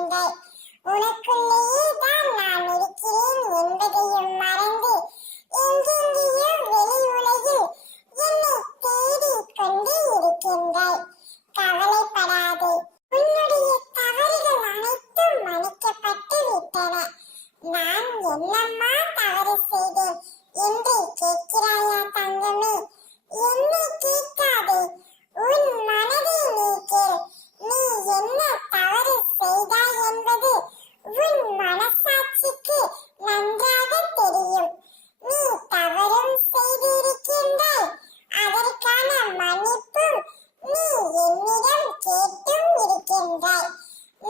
இருக்கின்றாய். உனக்குள்ளேயே தான் நான் இருக்கிறேன் என்பதையும் மறந்து எங்கெங்கேயோ வெளி உலகில் என்னை தேடிக் கொண்டு இருக்கின்றாய். கவலைப்படாதே, உன்னுடைய தவறுகள் அனைத்தும் மன்னிக்கப்பட்டு விட்டன. நான் என்னம்மா தவறு செய்தேன் என்று கேட்கிறாயா தங்கமே? என்னை கேட்காதே, உன் மனதை நீ கேள். நீ என்ன தவறு செய்தாய் என்பது உன் மனசாட்சிக்கு நன்றாக தெரியும். நீ தவறும் செய்திருக்கின்றாய், அதற்கான மன்னிப்பும் நீ என்னிடம் கேட்டும் இருக்கின்றாய்.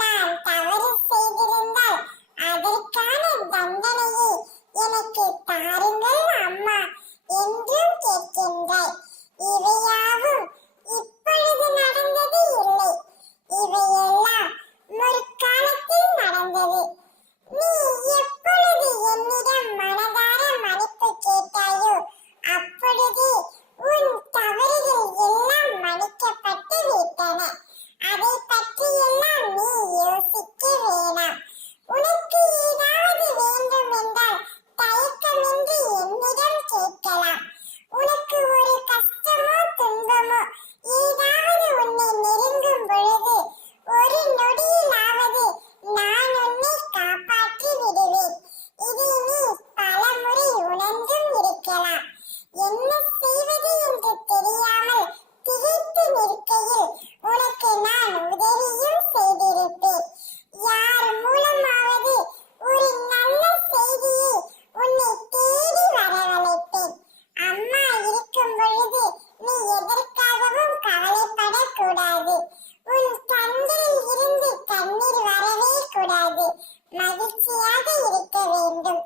நான் தவறு செய்திருந்தால் அதற்கான தண்டனையை எனக்கு தாருங்கள் அம்மா என்றும் கேட்கின்றாய். இவையாவும் இப்பொழுது நடந்தது இல்லை, இவையெல்லாம் முற்காலத்தில் நடந்தது. நீ எப்பொழுது என்னிடம் மனதார மன்னிப்பு கேட்டாயோ அப்பொழுதே உன் தவறுகள் எல்லாம் மன்னிக்கப்பட்டு விட்டன. அதை பற்றியெல்லாம் நீ யோசிக்க வேணாம். உனக்கு ஏதாவது வேண்டும் என்றால் தயக்கமின்றி என்னிடம் கேட்கலாம். உனக்கு ஒரு கஷ்டமோ துன்பமோ ஏதாவது உன்னை நெருங்கும் பொழுது ஒரு நொடியிலாவது நான் உன்னை காப்பாற்றி விடுவேன். இதை நீ பலமுறை உணர்ந்தும் இருக்கலாம். என்ன செய்வது என்று தெரியாமல் திகைத்து நிற்கையில் உனக்கு நான் உதவியும் செய்திருப்பேன். யார் மூலமாவது ஒரு நல்ல செய்தியை உன்னை தேடி வரவழைப்பேன். அம்மா இருக்கும் பொழுது நீ எதற்காகவும் கவலைப்படக்கூடாது. உன் கண்களில் இருந்து கண்ணீர் வரவே கூடாது. மகிழ்ச்சியாக இருக்க வேண்டும்.